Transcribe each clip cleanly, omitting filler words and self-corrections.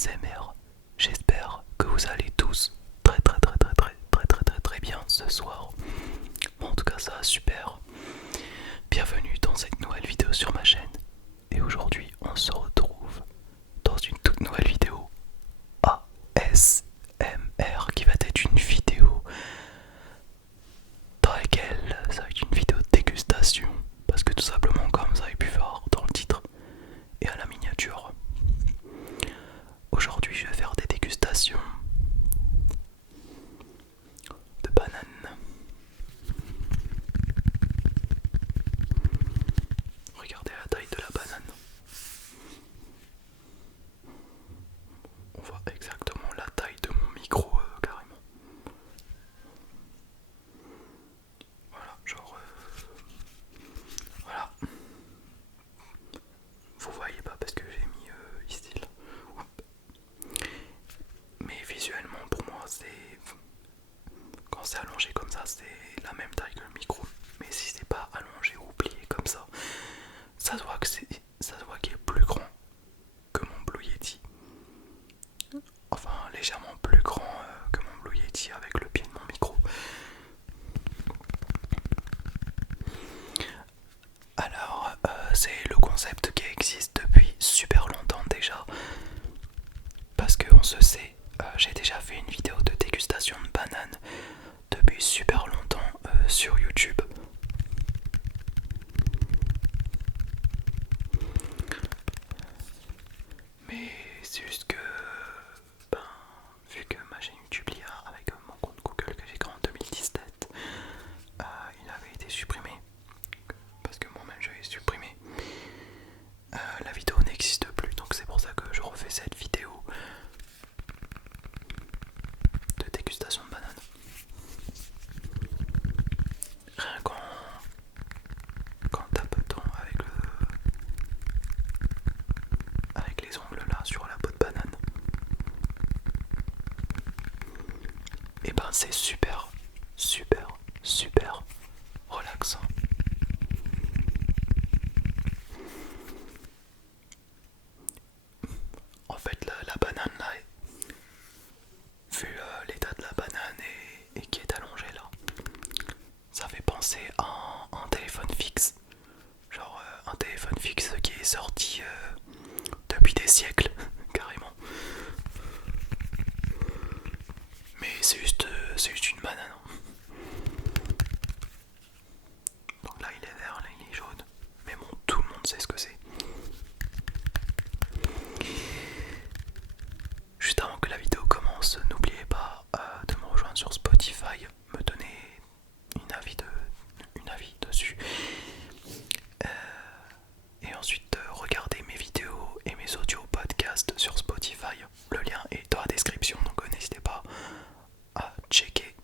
ASMR. J'espère que vous allez tous très bien ce soir. En tout cas ça va super. Bienvenue dans cette nouvelle vidéo sur ma chaîne. Et aujourd'hui on se retrouve dans une toute nouvelle vidéo ASMR qui va être une vidéo dans laquelle ça va être une vidéo de dégustation. Parce que tout simplement comme vous avez pu voir dans le titre et à la miniature, aujourd'hui je vais faire des dégustations de bananes. Regardez la taille de la banane. On voit exactement la taille de mon micro carrément. Voilà, genre voilà. Vous voyez pas parce que j'ai mis ici là. Mais visuellement pour moi c'est, quand c'est allongé comme ça c'est la même taille que le micro. Mais si c'est pas allongé ou plié comme ça se voit que ça se voit qu'il est plus grand que mon Blue Yeti. Enfin légèrement plus grand que mon Blue Yeti avec le pied de mon micro. Alors c'est le concept qui existe depuis super longtemps déjà. Parce qu'on se sait, j'ai déjà fait une vidéo de dégustation de bananes depuis super longtemps sur YouTube. Mais c'est juste que, ben, vu que ma chaîne YouTube l'IA avec mon compte Google que j'ai créé en 2017, il avait été supprimé. Parce que moi-même j'avais supprimé. La vidéo n'existe plus, donc c'est pour ça que je refais cette vidéo de dégustation de bananes. Rien quand t'as peu de temps avec les ongles là sur la peau de banane, et ben c'est super relaxant. En fait la banane là, vu l'état de la banane et qui est allongée là, ça fait penser à un téléphone fixe. Genre un téléphone fixe qui est sorti depuis des siècles, carrément. Mais c'est juste une banane. Donc là il est vert, là il est jaune. Mais bon, tout le monde sait ce que c'est. Juste avant que la vidéo commence, n'oubliez pas de me rejoindre sur Spotify, me donner une avis dessus. Et ensuite regardez mes vidéos et mes audios podcasts sur Spotify. Le lien est dans la description, donc n'hésitez pas à checker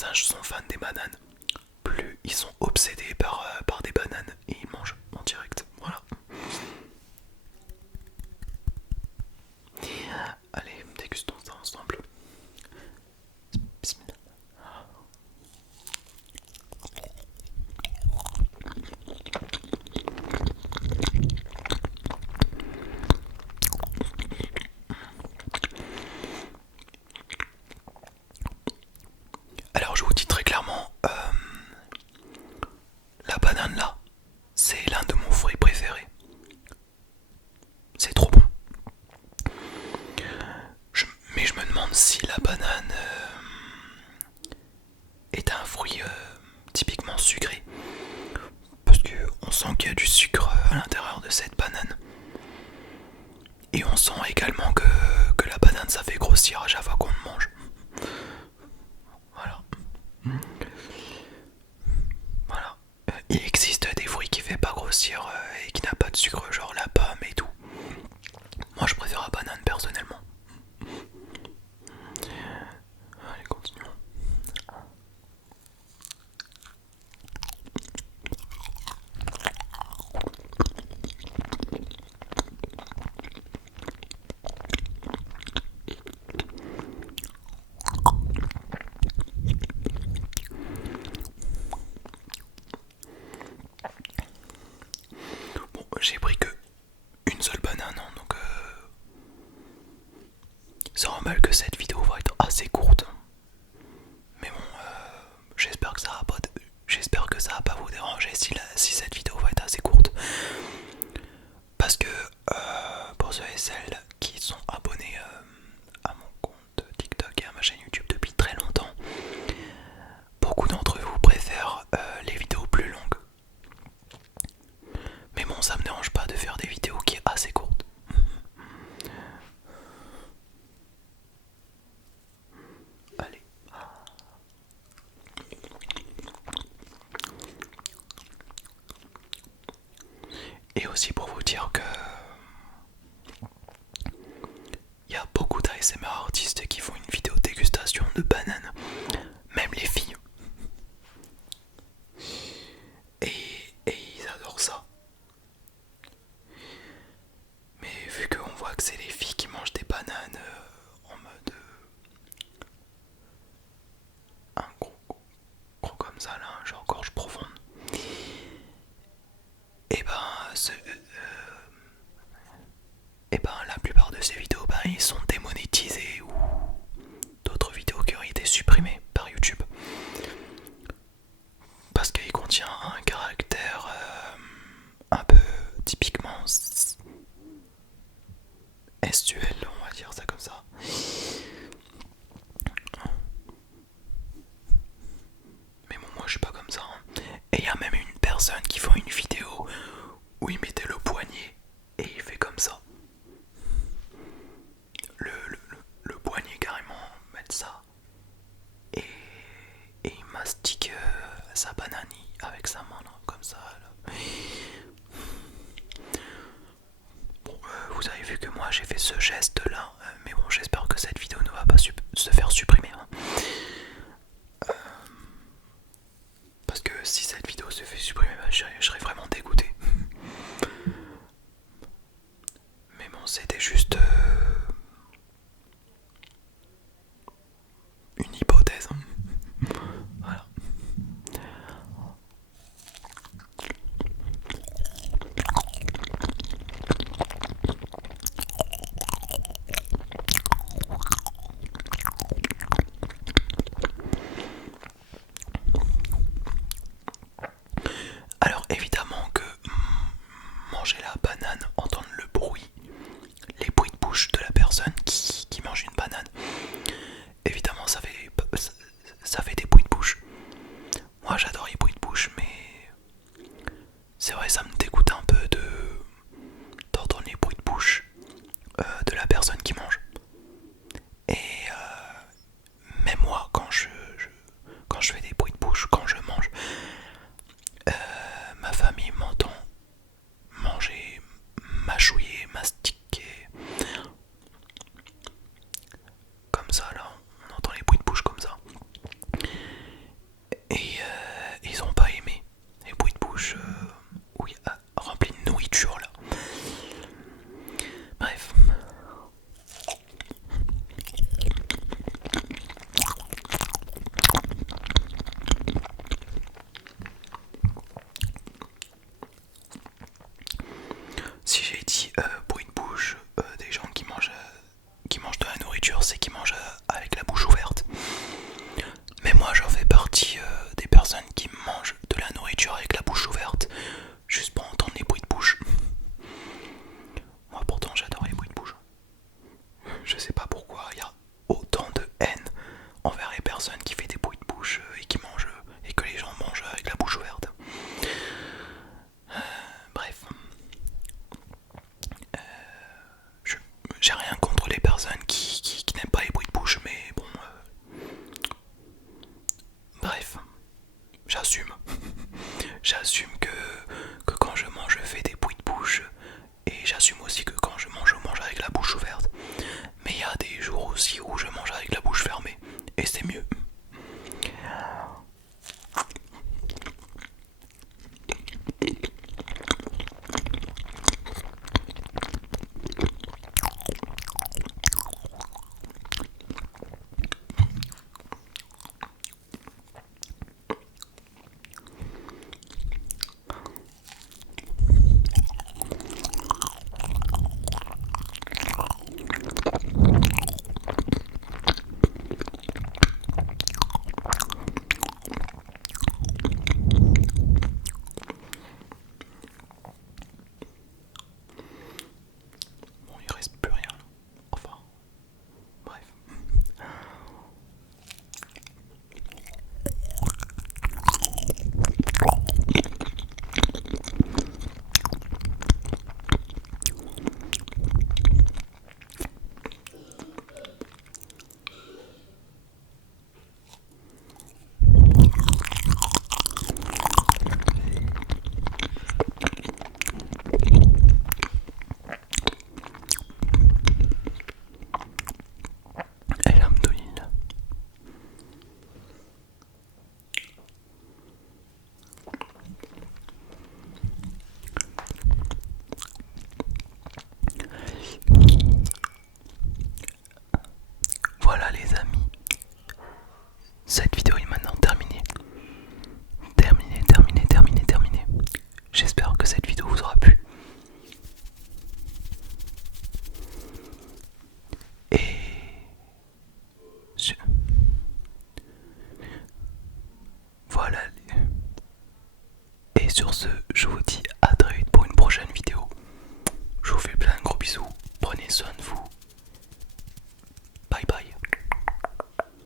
singes sont fans des bananes, plus ils sont obsédés par des bananes et ils mangent en direct. Voilà. Allez, dégustons ça ensemble. Bismillah. Alors je vous dis très clairement, la banane là, c'est l'un de mon fruit préféré. C'est trop bon. Mais je me demande si la banane est un fruit typiquement sucré. Parce qu'on sent qu'il y a du sucre à l'intérieur de cette banane. Et on sent également que la banane ça fait grossir à chaque fois qu'on le mange. Voilà. Voilà. Il existe des fruits qui ne fait pas grossir et qui n'a pas de sucre, genre la pomme et tout. Moi je préfère la banane personnellement. Allez, continuons. Bon, j'ai pris que une seule banane, hein, donc c'est normal que cette vidéo va être assez courte. Mais bon, j'espère que ça va pas, j'espère que ça va pas vous déranger si cette vidéo va être assez courte. Parce que pour ceux et celles qui sont abonnés à mon compte TikTok et à ma chaîne YouTube depuis très longtemps, beaucoup d'entre vous préfèrent les vidéos plus longues. Mais bon, ça me dérange pas de faire des vidéos qui sont assez courtes. Allez. Et aussi pour vous dire que il y a beaucoup d'ASMR artistes qui font une vidéo dégustation de bananes, même les filles. Et ils adorent ça. Mais vu qu'on voit que c'est les filles qui mangent des bananes en mode un gros comme ça là, genre gorge profonde, et ben la plupart de ces vidéos ils sont démonétisés ou d'autres vidéos qui ont été supprimées par YouTube parce qu'il contient un caractère un peu typiquement gestuelle, on va dire ça comme ça. Mais bon, moi je suis pas comme ça. Hein. Et il y a même une personne qui fait une vidéo où il mettait le poignet et il fait comme ça. Le poignet carrément, mettre ça. Et il mastique sa banane avec sa main là, comme ça. Là. Bon, vous avez vu que moi j'ai fait ce geste là, mais bon, j'espère que cette vidéo ne va pas se faire supprimer. Hein. Parce que si cette vidéo se fait supprimer, je serais vraiment dégoûté. Mais bon, c'était juste une hypothèse. Hein. Voilà. voilà les amis, cette vidéo est maintenant terminée. Terminée. J'espère que cette vidéo vous aura plu. Et voilà. Et sur ce, je vous dis